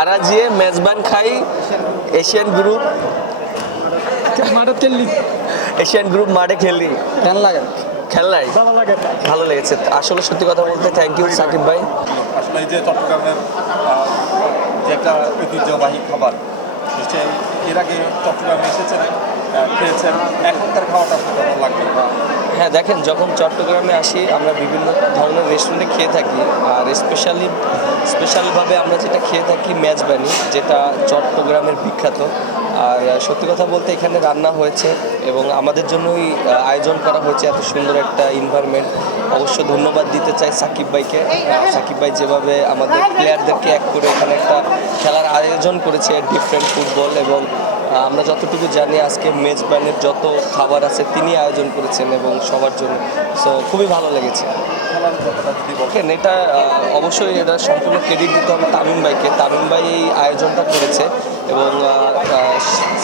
আরাজিয়ে মেজবান খাই Asian group Asian group মাঠে খেলি খেললাই ভালো লেগেছে আসলে সত্যি কথা বলতে থ্যাংক ইউ সাকিব ভাই আসলে এই যে চট্টগ্রামের যে একটা ঐতিহ্যবাহী খাবার নিশ্চয়ই এর আগে চট্টগ্রামে এসেছেন খেয়েছেন এখনকার খাওয়াটা আপনার কেমন লাগবে? হ্যাঁ দেখেন যখন চট্টগ্রামে আসি আমরা বিভিন্ন ধরনের রেস্টুরেন্টে খেয়ে থাকি আর স্পেশালভাবে আমরা যেটা খেয়ে থাকি মেজবানি যেটা চট্টগ্রামের বিখ্যাত আর সত্যি কথা বলতে এখানে রান্না হয়েছে এবং আমাদের জন্যই আয়োজন করা হয়েছে এত সুন্দর একটা এনভায়রনমেন্ট অবশ্য ধন্যবাদ দিতে চাই সাকিব ভাইকে সাকিব ভাই যেভাবে আমাদের প্লেয়ারদেরকে এক করে এখানে একটা খেলার আয়োজন করেছে ডিফারেন্ট ফুটবল এবং আমরা যতটুকু জানি আজকে মেজবানের যত খাবার আছে তিনি আয়োজন করেছেন এবং সবার জন্য সো খুবই ভালো লেগেছে দেখেন এটা অবশ্যই এটা সম্পূর্ণ ক্রেডিট দিতে হবে তামিম ভাইকে তামিম ভাই এই আয়োজনটা করেছে এবং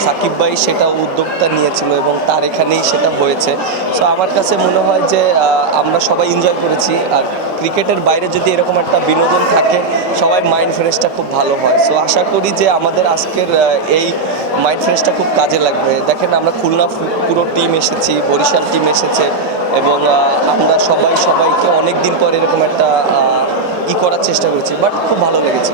সাকিব ভাই সেটা উদ্যোগটা নিয়েছিল এবং তার এখানেই সেটা হয়েছে সো আমার কাছে মনে হয় যে আমরা সবাই এনজয় করেছি আর ক্রিকেটের বাইরে যদি এরকম একটা বিনোদন থাকে সবাই মাইন্ড ফ্রেশটা খুব ভালো হয় সো আশা করি যে আমাদের আজকের এই মাইন্ড ফ্রেশটা খুব কাজে লাগবে দেখেন আমরা খুলনা পুরো টিম এসেছি বরিশাল টিম এসেছে এবং আমরা সবাইকে অনেক দিন পর এরকম একটা করার চেষ্টা করেছি বাট খুব ভালো লেগেছে